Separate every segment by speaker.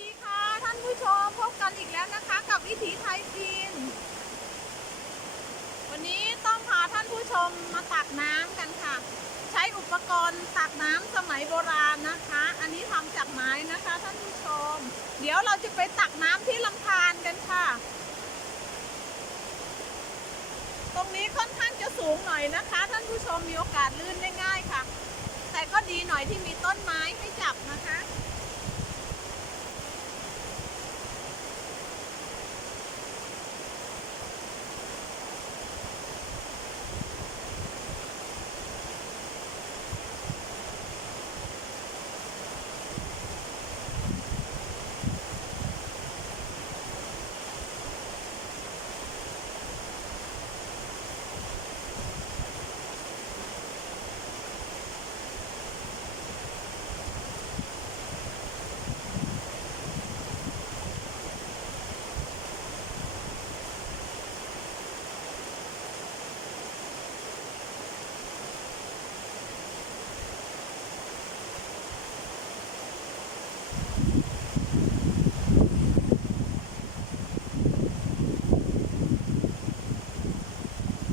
Speaker 1: ดีค่ะ ท่านผู้ชมพบกันอีกแล้วนะคะ กับวิถีไทยฟินวันนี้ต้องพาท่านผู้ชมมาตักน้ำกันค่ะ ใช้อุปกรณ์ตักน้ำสมัยโบราณนะคะ อันนี้ทำจากไม้นะคะ ท่านผู้ชม เดี๋ยวเราจะไปตักน้ำที่ลำธารกันค่ะ ตรงนี้ค่อนข้างจะสูงหน่อยนะคะ ท่านผู้ชมมีโอกาสลื่นได้ง่ายค่ะ แต่ก็ดีหน่อยที่มีต้นไม้ให้จับนะคะ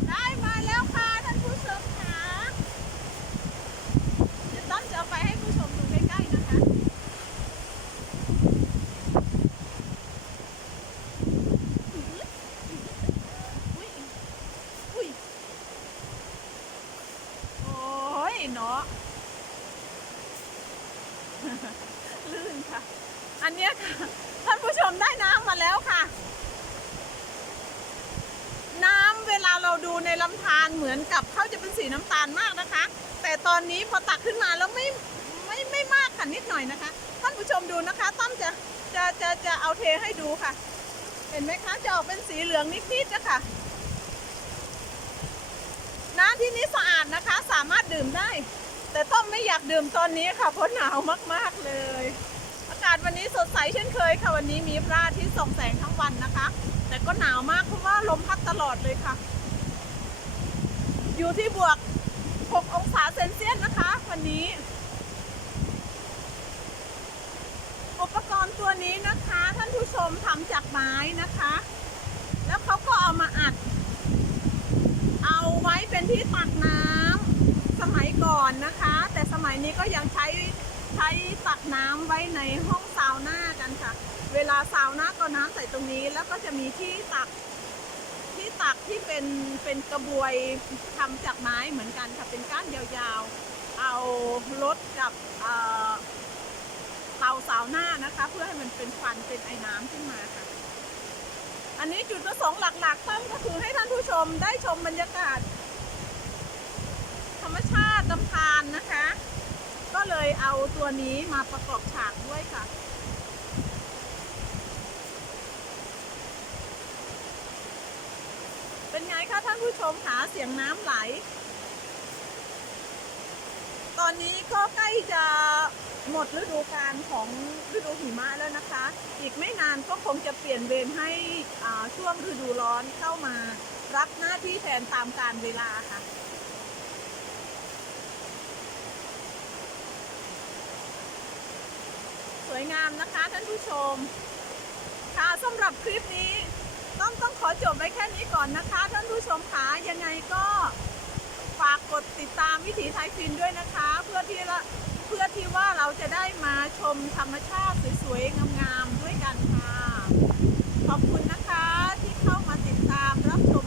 Speaker 1: ได้มาแล้วค่ะท่านผู้ชมค่ะเดี๋ยวต้นจะเอาไปให้ผู้ชมดูใกล้ๆนะคะ อุ๊ยอุ๊ยโอ้ย เนาะลื่นค่ะ อันเนี้ยค่ะ ท่านผู้ชมได้น้ำมาแล้วค่ะ น้ำเวลาเราดูในลำธารเหมือนกับเขาจะเป็นสีน้ำตาลมากนะคะ แต่ตอนนี้พอตักขึ้นมาแล้วไม่ไม่ไม่มากค่ะนิดหน่อยนะคะ ท่านผู้ชมดูนะคะต้อมจะจะจะจะเอาเทให้ดูค่ะ เห็นไหมคะจะออกเป็นสีเหลืองนิดๆนะคะ น้ำที่นี้สะอาดนะคะ สามารถดื่มได้ แต่ต้อมไม่อยากดื่มตอนนี้ค่ะเพราะหนาวมากๆเลย อากาศวันนี้สดใสเช่นเคยค่ะวันนี้มีพระอาทิตย์ส่องแสงทั้งวันนะคะ แต่ก็หนาวมากเพราะว่าลมพัดตลอดเลยค่ะ อยู่ที่บวก 6 องศาเซนเซียสนะคะ วันนี้ อุปกรณ์ตัวนี้นะคะ ท่านผู้ชมทำจากไม้นะคะ แล้วเขาก็เอามาอัด เป็นที่ตักน้ำสมัยก่อนนะคะ แต่สมัยนี้ก็ยังใช้ใช้ตักน้ำไว้ในห้องซาวน่ากันค่ะ เวลาซาวน่าก็น้ำใส่ตรงนี้ แล้วก็จะมีที่ตักที่ตักที่เป็นเป็นกระบวยทำจากไม้เหมือนกันค่ะเป็นก้านยาวๆ เอารถกับเอ่อเตาซาวน่านะคะ เพื่อให้มันเป็นควันเป็นไอ้น้ำขึ้นมาค่ะอันนี้จุดประสงค์หลักๆตั้งก็คือให้ท่านผู้ชมได้ชมบรรยากาศ ธรรมชาติลำธารนะคะ ก็เลยเอาตัวนี้มาประกอบฉากด้วยค่ะ เป็นไงคะท่านผู้ชมหาเสียงน้ำไหล ตอนนี้ก็ใกล้จะหมดฤดูกาลของฤดูหิมะแล้วนะคะ อีกไม่นานก็คงจะเปลี่ยนเวรให้อ่าช่วงฤดูร้อนเข้ามา รับหน้าที่แทนตามการเวลาค่ะ วยงามนะคะท่านผู้ชม ค่ะสำหรับคลิปนี้ต้องต้องขอจบไว้แค่นี้ก่อนนะคะ ท่านผู้ชมคะยังไงก็ฝากกดติดตามวิถีไทยฟินด้วยนะคะ เพื่อที่ละเพื่อที่ว่าเราจะได้มาชมธรรมชาติสวยๆงามๆด้วยกันค่ะ ขอบคุณนะคะที่เข้ามาติดตามรับชม